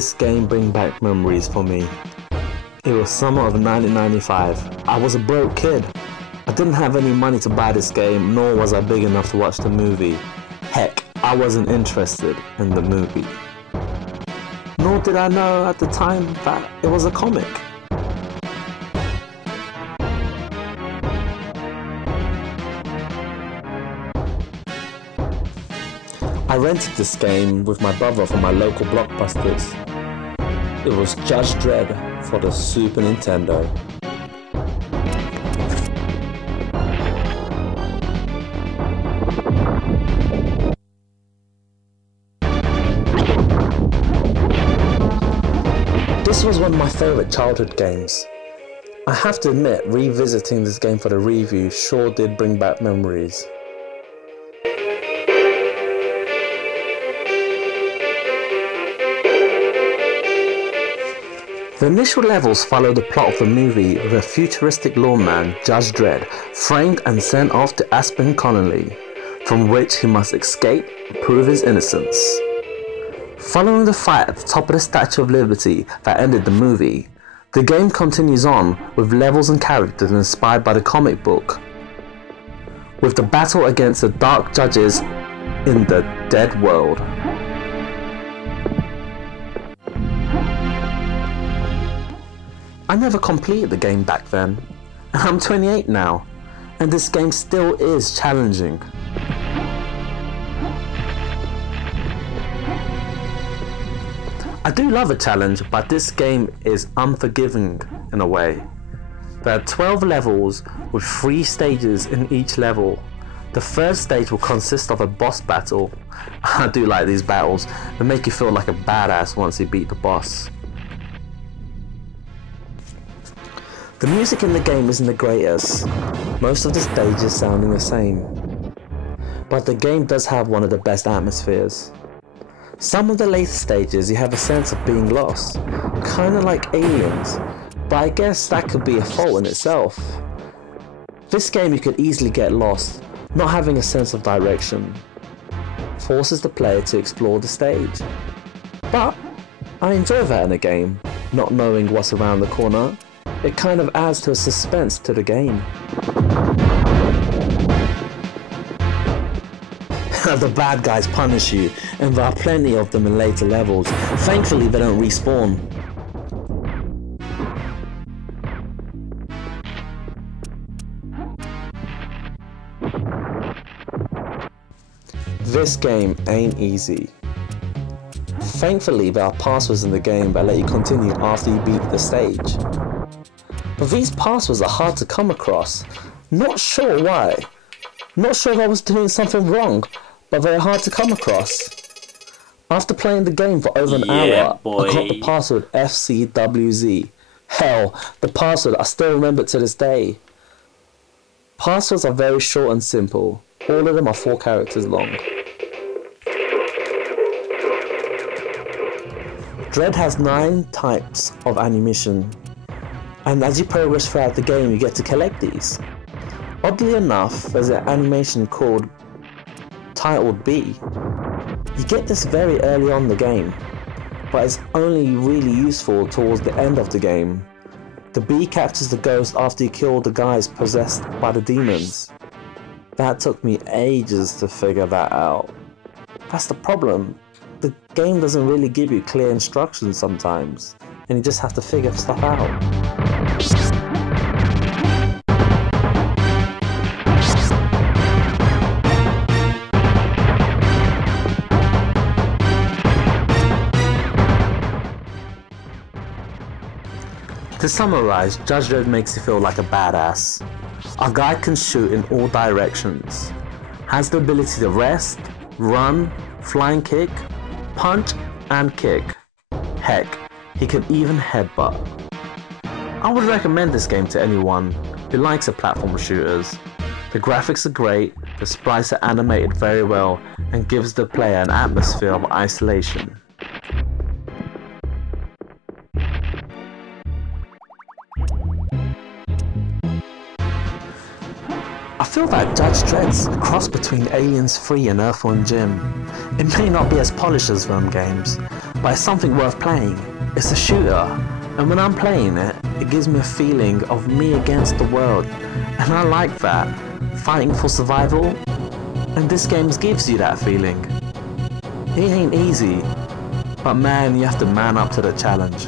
this game bring back memories for me? It was summer of 1995. I was a broke kid. I didn't have any money to buy this game, nor was I big enough to watch the movie. Heck, I wasn't interested in the movie. Nor did I know at the time that it was a comic. I rented this game with my brother from my local Blockbusters. It was Judge Dredd for the Super Nintendo. This was one of my favourite childhood games. I have to admit, revisiting this game for the review sure did bring back memories. The initial levels follow the plot of the movie with a futuristic lawman, Judge Dredd, framed and sent off to Aspen Colony, from which he must escape and prove his innocence. Following the fight at the top of the Statue of Liberty that ended the movie, the game continues on with levels and characters inspired by the comic book, with the battle against the dark judges in the Dead World. I never completed the game back then, and I'm 28 now, and this game still is challenging. I do love a challenge, but this game is unforgiving in a way. There are 12 levels with 3 stages in each level. The first stage will consist of a boss battle. I do like these battles, they make you feel like a badass once you beat the boss. The music in the game isn't the greatest, most of the stages sounding the same, but the game does have one of the best atmospheres. Some of the later stages you have a sense of being lost, kinda like Aliens, but I guess that could be a fault in itself. This game you could easily get lost, not having a sense of direction. Forces the player to explore the stage. But I enjoy that in a game, not knowing what's around the corner. It kind of adds to a suspense to the game. The bad guys punish you, and there are plenty of them in later levels. Thankfully they don't respawn. This game ain't easy. Thankfully there are passwords in the game that let you continue after you beat the stage. But these passwords are hard to come across. Not sure why. Not sure if I was doing something wrong, but they're hard to come across. After playing the game for over an hour, I got the password FCWZ. Hell, the password I still remember to this day. Passwords are very short and simple. All of them are 4 characters long. Dredd has 9 types of ammunition, and as you progress throughout the game you get to collect these. Oddly enough, there's an animation called titled B. You get this very early on in the game, but it's only really useful towards the end of the game. The B captures the ghost after you kill the guys possessed by the demons. That took me ages to figure that out. That's the problem. The game doesn't really give you clear instructions sometimes, and you just have to figure stuff out. To summarize, Judge Dredd makes you feel like a badass. Our guy can shoot in all directions, has the ability to rest, run, flying kick, punch and kick. Heck, he can even headbutt. I would recommend this game to anyone who likes the platform shooters. The graphics are great, the sprites are animated very well and gives the player an atmosphere of isolation. I feel that Judge Dredd's a cross between Aliens 3 and Earthworm Jim. It may not be as polished as them games, but it's something worth playing. It's a shooter, and when I'm playing it, it gives me a feeling of me against the world, and I like that, fighting for survival, and this game gives you that feeling. It ain't easy, but man, you have to man up to the challenge.